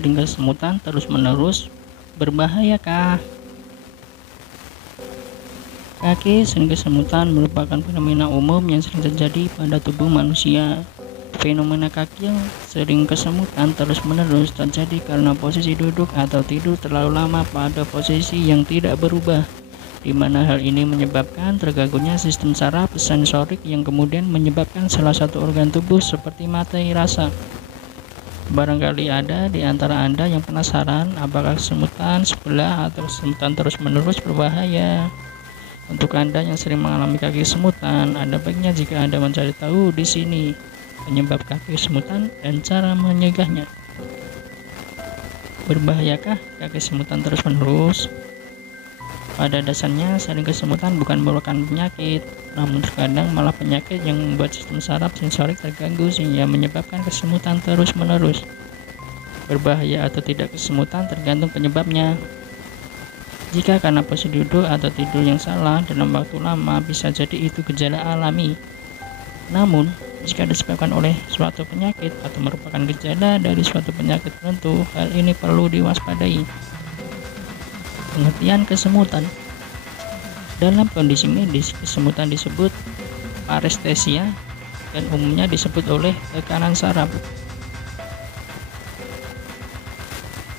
sering kesemutan terus-menerus, berbahayakah? Kaki sering kesemutan merupakan fenomena umum yang sering terjadi pada tubuh manusia. Fenomena kaki yang sering kesemutan terus-menerus terjadi karena posisi duduk atau tidur terlalu lama pada posisi yang tidak berubah, di mana hal ini menyebabkan terganggunya sistem saraf sensorik yang kemudian menyebabkan salah satu organ tubuh seperti mati rasa. Barangkali ada di antara Anda yang penasaran apakah kesemutan sebelah atau kesemutan terus-menerus berbahaya. Untuk Anda yang sering mengalami kaki kesemutan, ada baiknya jika Anda mencari tahu di sini penyebab kaki kesemutan dan cara mencegahnya. Berbahayakah kaki kesemutan terus-menerus? Pada dasarnya, sering kesemutan bukan merupakan penyakit, namun terkadang malah penyakit yang membuat sistem saraf sensorik terganggu sehingga menyebabkan kesemutan terus-menerus. Berbahaya atau tidak kesemutan tergantung penyebabnya. Jika karena posisi duduk atau tidur yang salah dalam waktu lama, bisa jadi itu gejala alami. Namun, jika disebabkan oleh suatu penyakit atau merupakan gejala dari suatu penyakit tertentu, hal ini perlu diwaspadai. Pengertian kesemutan. Dalam kondisi medis, kesemutan disebut parestesia dan umumnya disebut oleh tekanan saraf.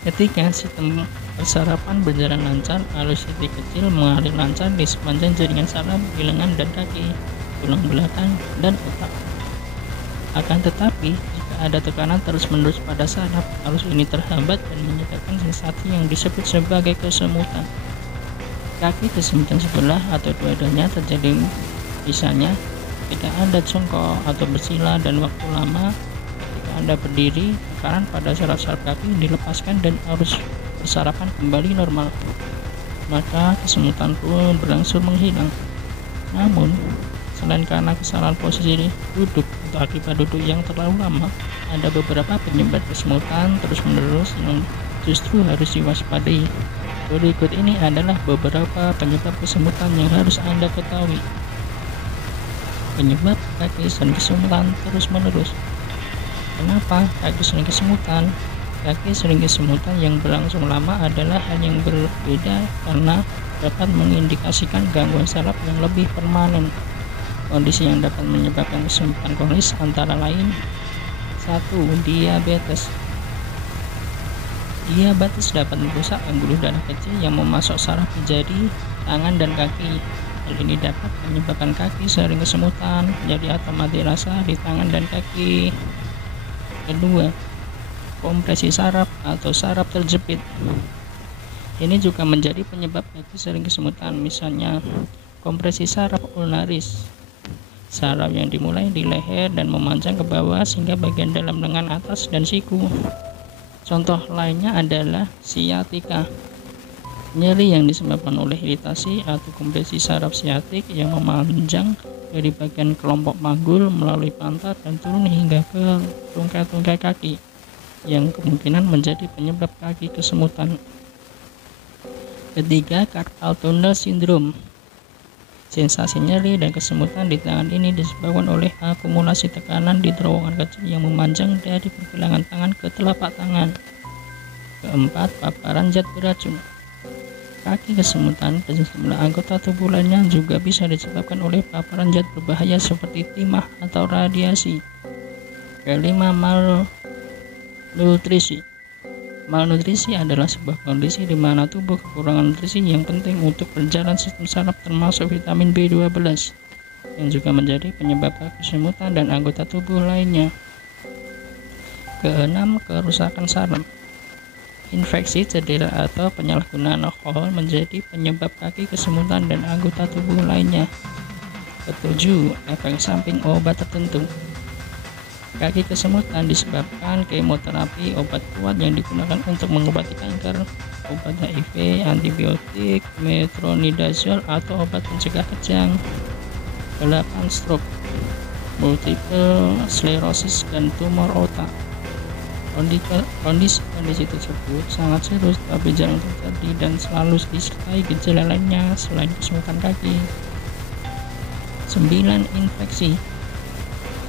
Ketika sistem persarafan berjalan lancar, arus listrik kecil mengalir lancar di sepanjang jaringan saraf di lengan dan kaki, tulang belakang, dan otak. Akan tetapi, jika ada tekanan terus-menerus pada saraf, arus ini terhambat dan menyebabkan sensasi yang disebut sebagai kesemutan. Kaki kesemutan sebelah atau dua-duanya terjadi misalnya ketika Anda jongkok atau bersila dan waktu lama. Ketika Anda berdiri, tekanan pada saraf-saraf kaki dilepaskan dan arus persarafan kembali normal, maka kesemutan pun berangsur menghilang. Namun, selain karena kesalahan posisi duduk atau akibat duduk yang terlalu lama, ada beberapa penyebab kesemutan terus-menerus yang justru harus diwaspadai. Berikut ini adalah beberapa penyebab kesemutan yang harus Anda ketahui. Penyebab kaki sering kesemutan terus-menerus. Kenapa kaki sering kesemutan? Kaki sering kesemutan yang berlangsung lama adalah hal yang berbeda karena dapat mengindikasikan gangguan saraf yang lebih permanen. Kondisi yang dapat menyebabkan kesemutan kronis antara lain: 1. Diabetes. Diabetes dapat merusak pembuluh darah kecil yang memasok saraf di jari, tangan, dan kaki. Hal ini dapat menyebabkan kaki sering kesemutan, jadi atau mati rasa di tangan dan kaki. 2. Kompresi saraf atau saraf terjepit. Ini juga menjadi penyebab kaki sering kesemutan, misalnya kompresi saraf ulnaris. Saraf yang dimulai di leher dan memanjang ke bawah sehingga bagian dalam lengan atas dan siku. Contoh lainnya adalah siatika. Nyeri yang disebabkan oleh iritasi atau kompresi saraf siatik yang memanjang dari bagian kelompok panggul melalui pantat dan turun hingga ke tungkai-tungkai kaki, yang kemungkinan menjadi penyebab kaki kesemutan. 3. Carpal tunnel syndrome. Sensasi nyeri dan kesemutan di tangan ini disebabkan oleh akumulasi tekanan di terowongan kecil yang memanjang dari pergelangan tangan ke telapak tangan. 4. Paparan zat beracun. Kaki kesemutan dan sejumlah anggota tubuh lainnya juga bisa disebabkan oleh paparan zat berbahaya seperti timah atau radiasi. 5. Malnutrisi. Malnutrisi adalah sebuah kondisi di mana tubuh kekurangan nutrisi yang penting untuk berjalan sistem saraf termasuk vitamin B12, yang juga menjadi penyebab kesemutan dan anggota tubuh lainnya. 6. Kerusakan saraf. Infeksi, cedera, atau penyalahgunaan alkohol menjadi penyebab kaki kesemutan dan anggota tubuh lainnya. 7. Efek samping obat tertentu. Kaki kesemutan disebabkan kemoterapi, obat kuat yang digunakan untuk mengobati kanker, obat HIV, antibiotik, metronidazole, atau obat pencegah kejang. 8. Stroke, multiple sclerosis, dan tumor otak. Kondisi tersebut sangat serius tapi jarang terjadi dan selalu disertai gejala lainnya selain kesemutan kaki. 9. Infeksi.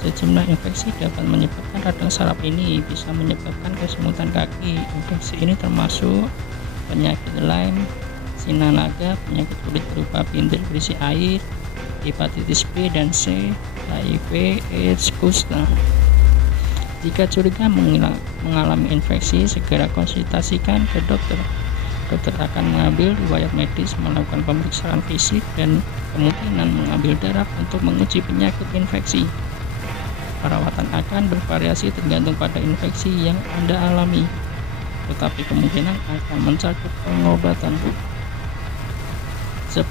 Sejumlah infeksi dapat menyebabkan radang saraf. Ini bisa menyebabkan kesemutan kaki. Infeksi ini termasuk penyakit Lyme, sinanaga, penyakit kulit berupa bintil berisi air, hepatitis B dan C, HIV, AIDS, kusta. Jika curiga mengalami infeksi, segera konsultasikan ke dokter. Dokter akan mengambil riwayat medis, melakukan pemeriksaan fisik, dan kemungkinan mengambil darah untuk menguji penyakit infeksi. Perawatan akan bervariasi tergantung pada infeksi yang Anda alami, tetapi kemungkinan akan mencakup pengobatan. 10.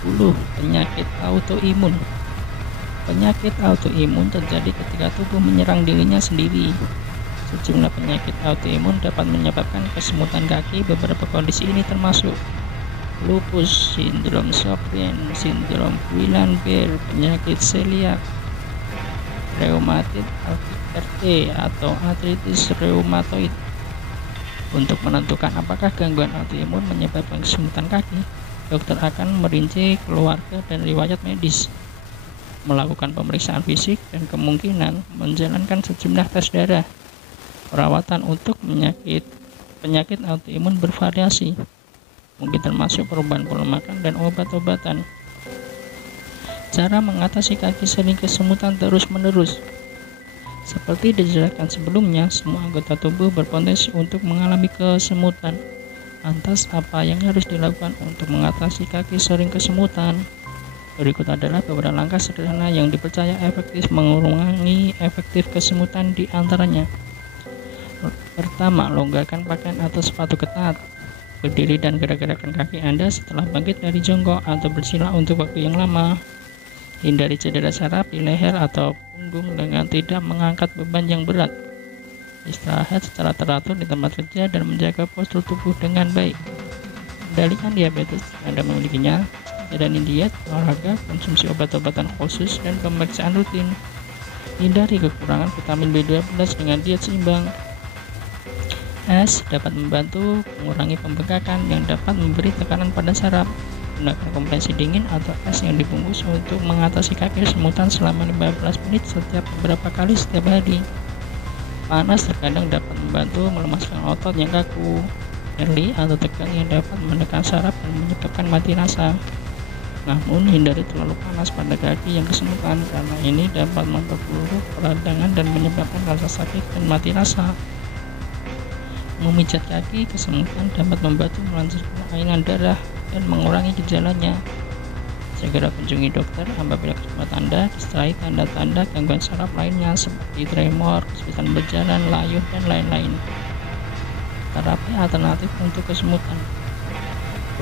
Penyakit autoimun. Penyakit autoimun terjadi ketika tubuh menyerang dirinya sendiri. Sejumlah penyakit autoimun dapat menyebabkan kesemutan kaki. Beberapa kondisi ini termasuk lupus, sindrom Sjogren, sindrom Guillain-Barré, penyakit celiak, reumatik RT atau artritis reumatoid. Untuk menentukan apakah gangguan autoimun menyebabkan kesemutan kaki, dokter akan merinci keluarga dan riwayat medis, melakukan pemeriksaan fisik, dan kemungkinan menjalankan sejumlah tes darah. Perawatan untuk penyakit autoimun bervariasi, mungkin termasuk perubahan pola makan dan obat-obatan. Cara mengatasi kaki sering kesemutan terus-menerus. Seperti dijelaskan sebelumnya, semua anggota tubuh berpotensi untuk mengalami kesemutan. Lantas, apa yang harus dilakukan untuk mengatasi kaki sering kesemutan? Berikut adalah beberapa langkah sederhana yang dipercaya efektif mengurangi efektif kesemutan di antaranya. Pertama, longgarkan pakaian atau sepatu ketat. Berdiri dan gerak-gerakan kaki Anda setelah bangkit dari jongkok atau bersila untuk waktu yang lama. Hindari cedera saraf di leher atau punggung dengan tidak mengangkat beban yang berat. Istirahat secara teratur di tempat kerja dan menjaga postur tubuh dengan baik. Kendalikan diabetes jika Anda memilikinya. Jalani diet, olahraga, konsumsi obat-obatan khusus, dan pemeriksaan rutin. Hindari kekurangan vitamin B12 dengan diet seimbang. Es dapat membantu mengurangi pembengkakan yang dapat memberi tekanan pada saraf. Gunakan kompresi dingin atau es yang dibungkus untuk mengatasi kaki kesemutan selama 15 menit setiap beberapa kali setiap hari. Panas terkadang dapat membantu melemaskan otot yang kaku. Nyeri atau tegang yang dapat menekan saraf dan menyebabkan mati rasa. Namun hindari terlalu panas pada kaki yang kesemutan, karena ini dapat memperburuk peradangan dan menyebabkan rasa sakit dan mati rasa. Memijat kaki kesemutan dapat membantu melancarkan aliran darah dan mengurangi gejalanya. Segera kunjungi dokter apabila kesemutan Anda disertai tanda-tanda gangguan saraf lainnya seperti tremor, kesulitan berjalan, layuh, dan lain-lain. Terapi alternatif untuk kesemutan.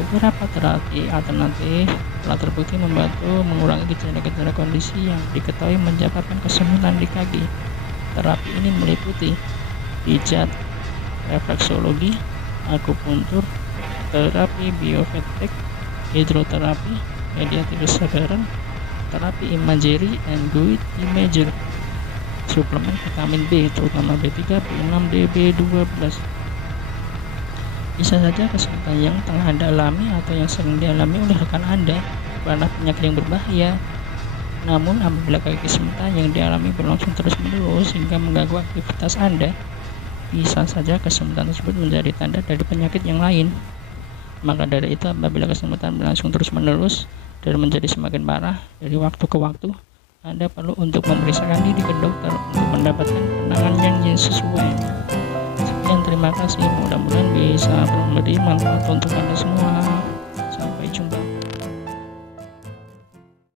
Beberapa terapi alternatif telah terbukti membantu mengurangi gejala-gejala kondisi yang diketahui menyebabkan kesemutan di kaki. Terapi ini meliputi pijat, refleksologi, akupuntur, terapi biofeedback, hidroterapi, mediatif kesadaran, terapi imagery and good imager, suplemen vitamin B terutama B3, B6, D, B12. Bisa saja kesemutan yang tengah Anda alami atau yang sering dialami oleh rekan Anda bukanlah penyakit yang berbahaya. Namun apabila kaki kesemutan yang dialami berlangsung terus-menerus hingga mengganggu aktivitas Anda, bisa saja kesemutan tersebut menjadi tanda dari penyakit yang lain. Maka dari itu, apabila kesemutan berlangsung terus-menerus dan menjadi semakin parah dari waktu ke waktu, Anda perlu untuk memeriksakan diri ke dokter untuk mendapatkan penanganan yang sesuai. Sekian, terima kasih. Mudah-mudahan bisa memberi manfaat untuk Anda semua.